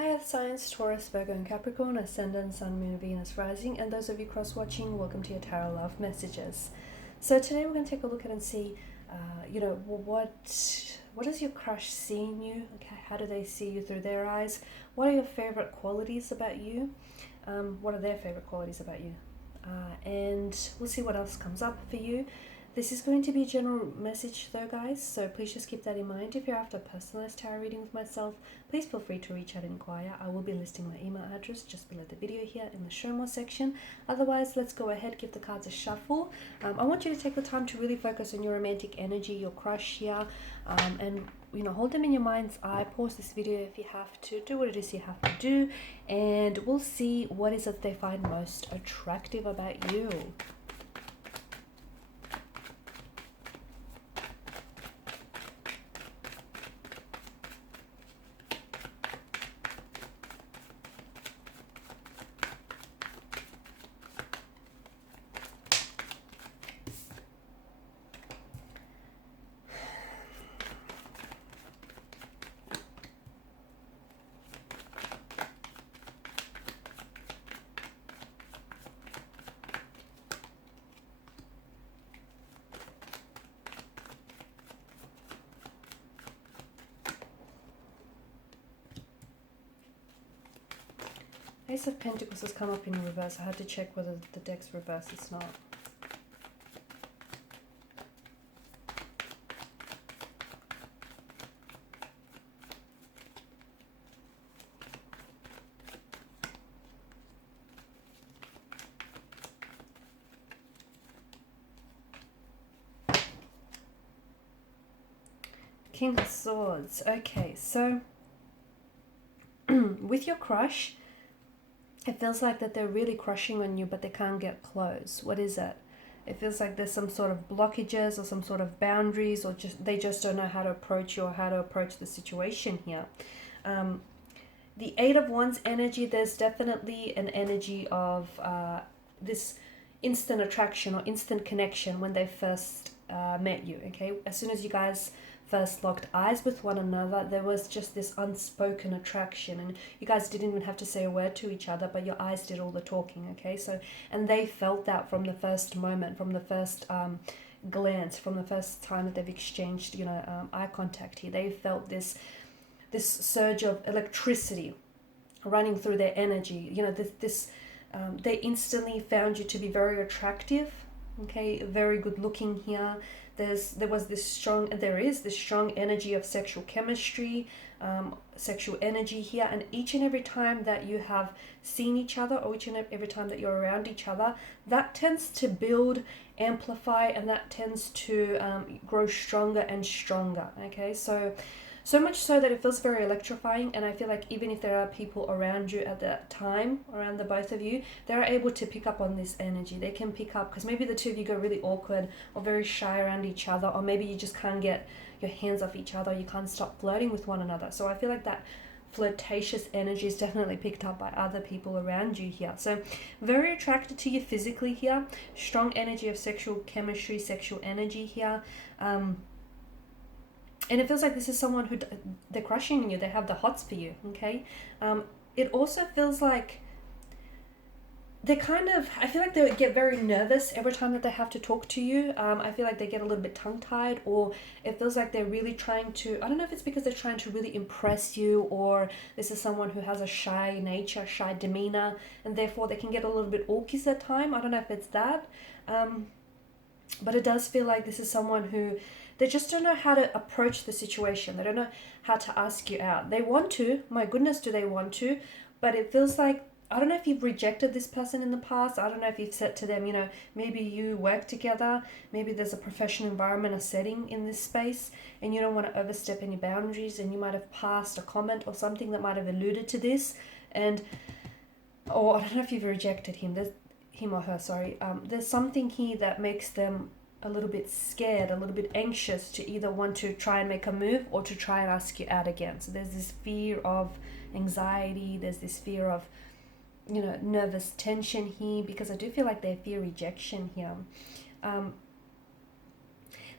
Hi Earth Science, Taurus, Virgo and Capricorn, Ascendant, Sun, Moon, Venus, Rising, and those of you cross-watching, welcome to your Tarot Love Messages. So today we're going to take a look at and see, what does your crush see in you? Okay, how do they see you through their eyes? What are your favorite qualities about you? What are their favorite qualities about you? And we'll see what else comes up for you. This is going to be a general message though, guys, so please just keep that in mind. If you're after a personalized tarot reading with myself, please feel free to reach out and inquire. I will be listing my email address just below the video here in the show more section. Otherwise, let's go ahead, give the cards a shuffle. I want you to take the time to really focus on your romantic energy, your crush here, and hold them in your mind's eye. Pause this video if you have to. Do what it is you have to do, and we'll see what is it they find most attractive about you. Ace of Pentacles has come up in reverse. I had to check whether the deck's reverse. It's not. King of Swords. Okay, so with your crush, it feels like that they're really crushing on you, but they can't get close. What is it? It feels like there's some sort of blockages or some sort of boundaries, or they just don't know how to approach you or how to approach the situation here. The Eight of Wands energy, there's definitely an energy of this instant attraction or instant connection when they first met you, okay? As soon as you guys first locked eyes with one another, there was just this unspoken attraction, and you guys didn't even have to say a word to each other, but your eyes did all the talking, okay? So, and they felt that from the first moment, from the first glance, from the first time that they've exchanged, eye contact here. They felt this surge of electricity running through their energy. They instantly found you to be very attractive, okay, very good looking here. There is this strong energy of sexual chemistry, sexual energy here, and each and every time that you have seen each other, or each and every time that you're around each other, that tends to build, amplify, and that tends to grow stronger and stronger, okay? So much so that it feels very electrifying, and I feel like even if there are people around you at that time, around the both of you, they're able to pick up on this energy. They can pick up, because maybe the two of you go really awkward or very shy around each other, or maybe you just can't get your hands off each other, you can't stop flirting with one another. So I feel like that flirtatious energy is definitely picked up by other people around you here. So very attracted to you physically here, strong energy of sexual chemistry, sexual energy here. And it feels like this is someone who they're crushing on you. They have the hots for you, okay? It also feels like I feel like they get very nervous every time that they have to talk to you. I feel like they get a little bit tongue-tied, or it feels like they're really trying to, I don't know if it's because they're trying to really impress you, or this is someone who has a shy nature, shy demeanor, and therefore they can get a little bit awkward at time. I don't know if it's that. But it does feel like this is someone who, they just don't know how to approach the situation. They don't know how to ask you out. They want to, my goodness, do they want to? But it feels like, I don't know if you've rejected this person in the past. I don't know if you've said to them, maybe you work together. Maybe there's a professional environment, a setting in this space, and you don't want to overstep any boundaries, and you might have passed a comment or something that might have alluded to this. Or I don't know if you've rejected him. Him or her, sorry. There's something here that makes them a little bit scared, a little bit anxious to either want to try and make a move or to try and ask you out again. So there's this fear of anxiety, there's this fear of, nervous tension here, because I do feel like they fear rejection here.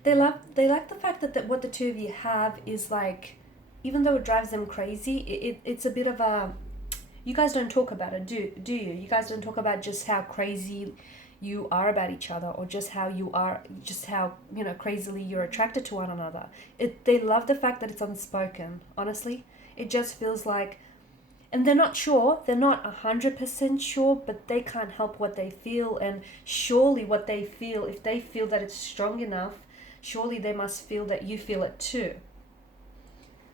They like the fact that what the two of you have is like even though it drives them crazy, it's a bit of a, you guys don't talk about it, do you? You guys don't talk about just how crazy you are about each other, or just how you are, just how, you know, crazily you're attracted to one another. They love the fact that it's unspoken, honestly. It just feels like, and they're not sure, they're not 100% sure, but they can't help what they feel. And surely what they feel, if they feel that it's strong enough, surely they must feel that you feel it too.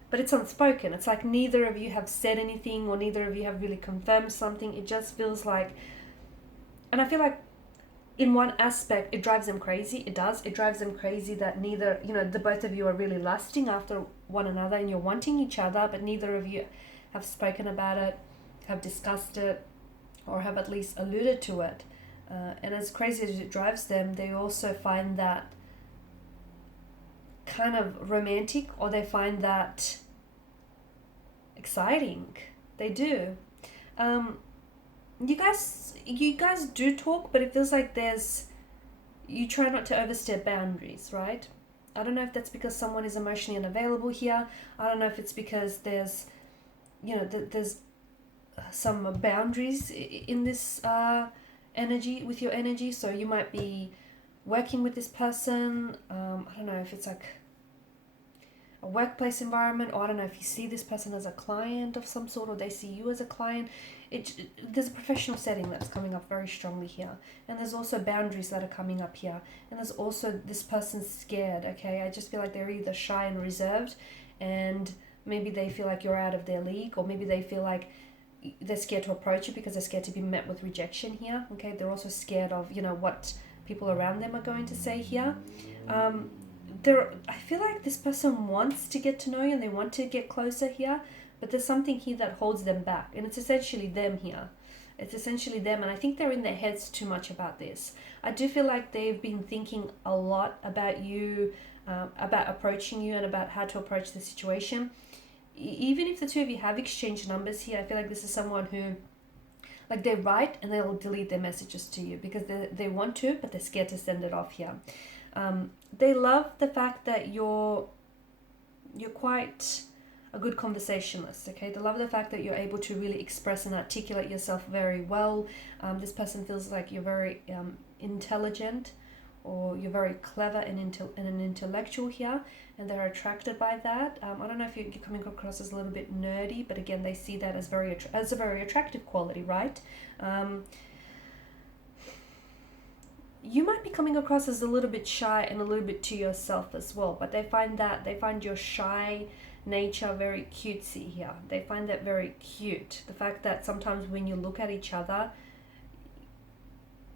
But it's unspoken. It's like neither of you have said anything, or neither of you have really confirmed something. It just feels like, and I feel like in one aspect it drives them crazy. It does. It drives them crazy that neither, you know, the both of you are really lusting after one another and you're wanting each other, but neither of you have spoken about it, have discussed it, or have at least alluded to it. And as crazy as it drives them, they also find that kind of romantic, or they find that exciting. They do. You guys do talk, but it feels like you try not to overstep boundaries, right? I don't know if that's because someone is emotionally unavailable here. I don't know if it's because there's, you know, there's some boundaries in this energy, with your energy. So you might be working with this person. I don't know if it's like a workplace environment, or I don't know if you see this person as a client of some sort, or they see you as a client. There's a professional setting that's coming up very strongly here, and there's also boundaries that are coming up here, and there's also this person's scared. Okay, I just feel like they're either shy and reserved, and maybe they feel like you're out of their league, or maybe they feel like they're scared to approach you because they're scared to be met with rejection here. Okay, they're also scared of, you know, what people around them are going to say here. I feel like this person wants to get to know you and they want to get closer here, but there's something here that holds them back, and it's essentially them here. It's essentially them, and I think they're in their heads too much about this. I do feel like they've been thinking a lot about you, about approaching you, and about how to approach the situation. Even if the two of you have exchanged numbers here, I feel like this is someone who, like, they write and they'll delete their messages to you because they want to, but they're scared to send it off here. They love the fact that you're quite a good conversationalist. Okay, they love the fact that you're able to really express and articulate yourself very well. This person feels like you're very intelligent, or you're very clever and an intellectual here, and they're attracted by that. I don't know if you're coming across as a little bit nerdy, but again, they see that as a very attractive quality, right? You might be coming across as a little bit shy and a little bit to yourself as well, but they find your shy nature very cutesy here. They find that very cute. The fact that sometimes when you look at each other,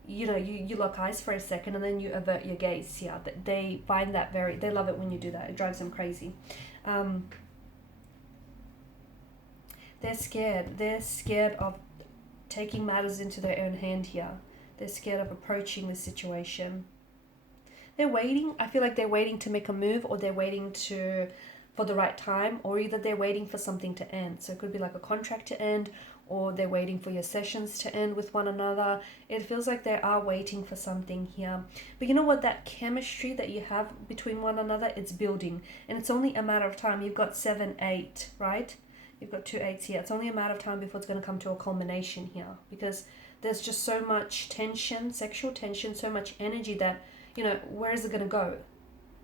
you know, you lock eyes for a second and then you avert your gaze here. They find that they love it when you do that. It drives them crazy. They're scared. They're scared of taking matters into their own hand here. They're scared of approaching the situation. They're waiting. I feel like they're waiting to make a move, or they're waiting for the right time, or either they're waiting for something to end. So it could be like a contract to end, or they're waiting for your sessions to end with one another. It feels like they are waiting for something here. But you know what? That chemistry that you have between one another, it's building. And it's only a matter of time. You've got 7, 8, right? You've got 2 8s here. It's only a matter of time before it's going to come to a culmination here, because there's just so much tension, sexual tension, so much energy that, you know, where is it going to go?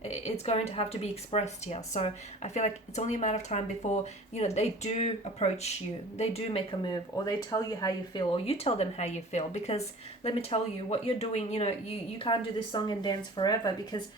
It's going to have to be expressed here. So I feel like it's only a matter of time before, you know, they do approach you, they do make a move, or they tell you how you feel, or you tell them how you feel. Because let me tell you, what you're doing, you know, you can't do this song and dance forever, because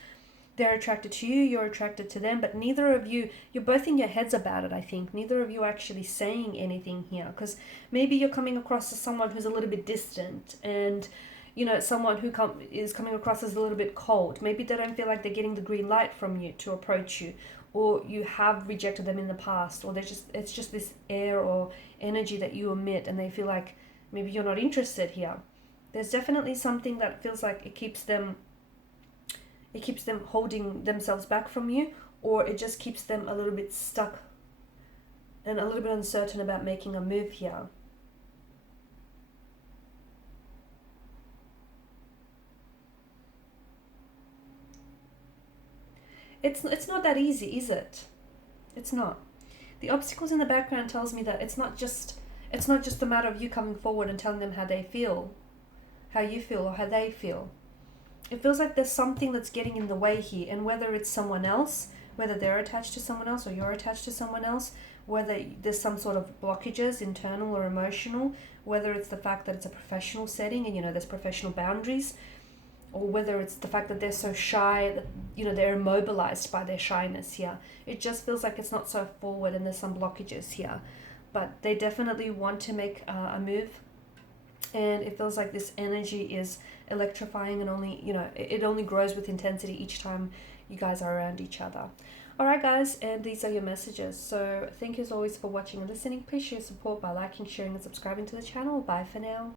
they're attracted to you, you're attracted to them, but neither of you, you're both in your heads about it, I think. Neither of you are actually saying anything here, because maybe you're coming across as someone who's a little bit distant, and, you know, someone who is coming across as a little bit cold. Maybe they don't feel like they're getting the green light from you to approach you, or you have rejected them in the past, or it's just this air or energy that you emit, and they feel like maybe you're not interested here. There's definitely something that feels like it keeps them holding themselves back from you, or it just keeps them a little bit stuck and a little bit uncertain about making a move here. It's not that easy, is it? It's not. The obstacles in the background tells me that it's not just a matter of you coming forward and telling them how they feel, how you feel, or how they feel. It feels like there's something that's getting in the way here, and whether it's someone else, whether they're attached to someone else or you're attached to someone else, whether there's some sort of blockages, internal or emotional, whether it's the fact that it's a professional setting and, there's professional boundaries, or whether it's the fact that they're so shy that, they're immobilized by their shyness here. It just feels like it's not so forward and there's some blockages here. But they definitely want to make a move, and it feels like this energy is electrifying, and only, it only grows with intensity each time you guys are around each other. Alright guys, and these are your messages. So thank you as always for watching and listening. Please show your support by liking, sharing and subscribing to the channel. Bye for now.